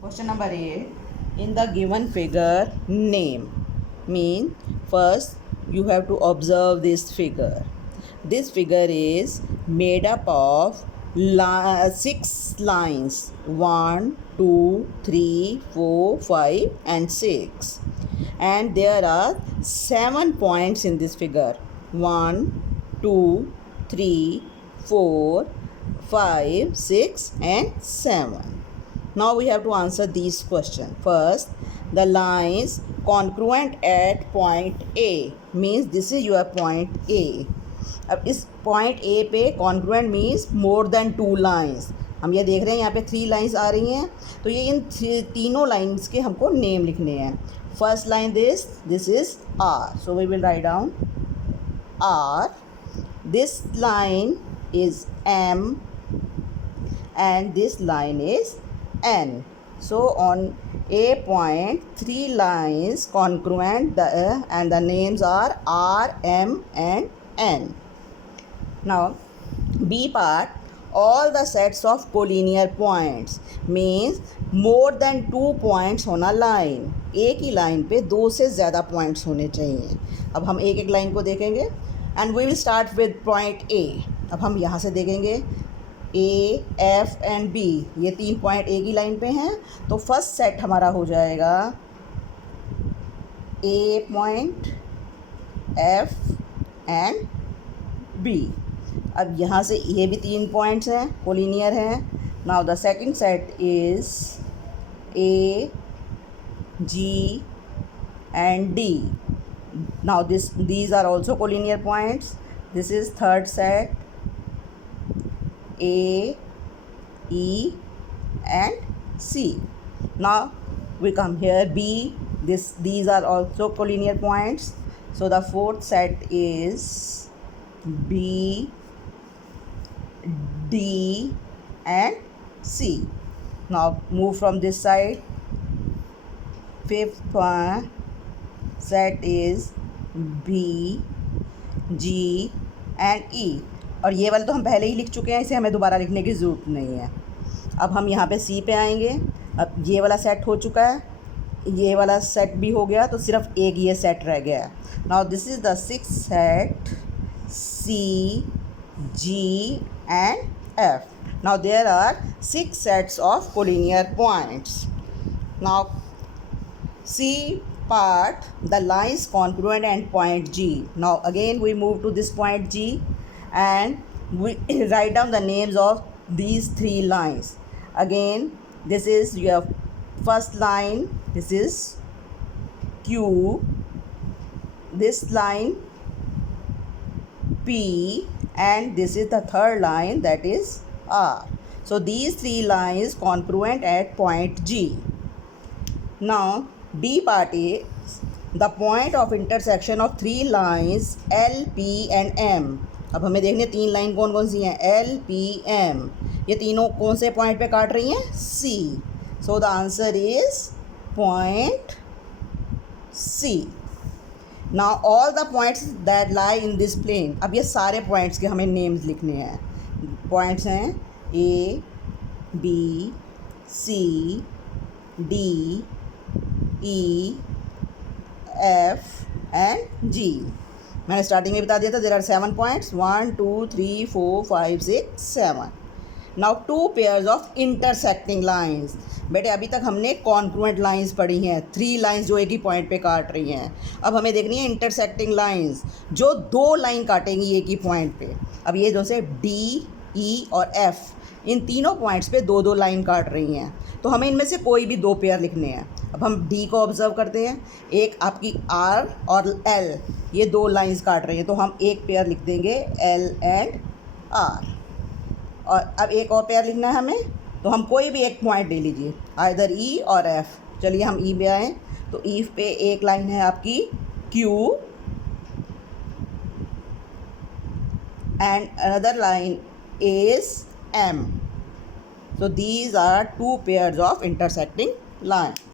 Question number 8. In the given figure, name. Mean first you have to observe this figure. This figure is made up of 6 lines. 1, 2, 3, 4, 5 and 6. And there are 7 points in this figure. 1, 2, 3, 4, 5, 6 and 7. Now we have to answer these questions. First, the lines congruent at point A means this is your point A. अब इस point A पे congruent means more than 2 lines. हम ये देख रहे हैं यहाँ पे 3 lines आ रही हैं, तो ये इन तीनों lines के हमको name लिखने हैं. First line this is R. So we will write down R. This line is M and this line is N. So on A point 3 lines congruent and the names are R, M and N. Now B part, all the sets of collinear points means more than 2 points on a line. एक ही line पे 2 से ज़्यादा points होने चाहिए. अब हम एक एक लाइन को देखेंगे and we will start with point A. अब हम यहाँ से देखेंगे ए, एफ एंड बी, ये 3 पॉइंट एक ही लाइन पे हैं. तो फर्स्ट सेट हमारा हो जाएगा ए पॉइंट, एफ एंड बी. अब यहाँ से ये भी 3 पॉइंट्स हैं, कोलिनियर हैं. Now the second set is A, G and D. Now these are also collinear points. This is third set, A, E and C. Now we come here B. These are also collinear points. So the fourth set is B, D and C. Now move from this side. Fifth set is B, G and E. और ये वाला तो हम पहले ही लिख चुके हैं, इसे हमें दोबारा लिखने की ज़रूरत नहीं है. अब हम यहाँ पे C पे आएंगे. अब ये वाला सेट हो चुका है, ये वाला सेट भी हो गया, तो सिर्फ एक ये सेट रह गया है. Now this is the 6th set C, G and F. Now there are 6 sets of collinear points. Now C part, the lines congruent and point G. Now again we move to this point G and we write down the names of these 3 lines. Again this is your first line, this is Q, this line P and this is the third line, that is R. So these 3 lines congruent at point G. Now D part is the point of intersection of 3 lines L, P and M. अब हमें देखने 3 line कौन कौन सी हैं, L, P, M. ये तीनों कौन से पॉइंट पे काट रही हैं, C. So the answer is point C. Now all the points that lie in this plane. अब ये सारे पॉइंट्स के हमें नेम्स लिखने हैं. पॉइंट्स हैं A, B, C, D, E, F and G. मैंने स्टार्टिंग में बता दिया था, there are 7 points, 1, 2, 3, 4, 5, 6, 7. Now 2 pairs of intersecting lines. बेटे अभी तक हमने कॉन्ग्रुएंट लाइंस पढ़ी हैं, 3 लाइंस जो एक ही पॉइंट पे काट रही हैं. अब हमें देखनी है इंटरसेक्टिंग लाइंस जो 2 लाइन काटेंगी एक ही पॉइंट पे. अब ये जो से D, E और F, इन तीनों पॉइंट्स पे 2-2 लाइन काट रही हैं, तो हमें इनमें से कोई भी 2 पेयर लिखने हैं. अब हम D को ऑब्ज़र्व करते हैं. एक आपकी R और L, ये 2 लाइंस काट रही हैं, तो हम एक पेयर लिख देंगे L एंड R. और अब एक और पेयर लिखना है हमें, तो हम कोई भी एक पॉइंट ले लीजिए, आइदर E और F. चलिए हम E पे आएँ, तो E पे एक लाइन है आपकी Q and another line is M. So these are 2 pairs of intersecting lines.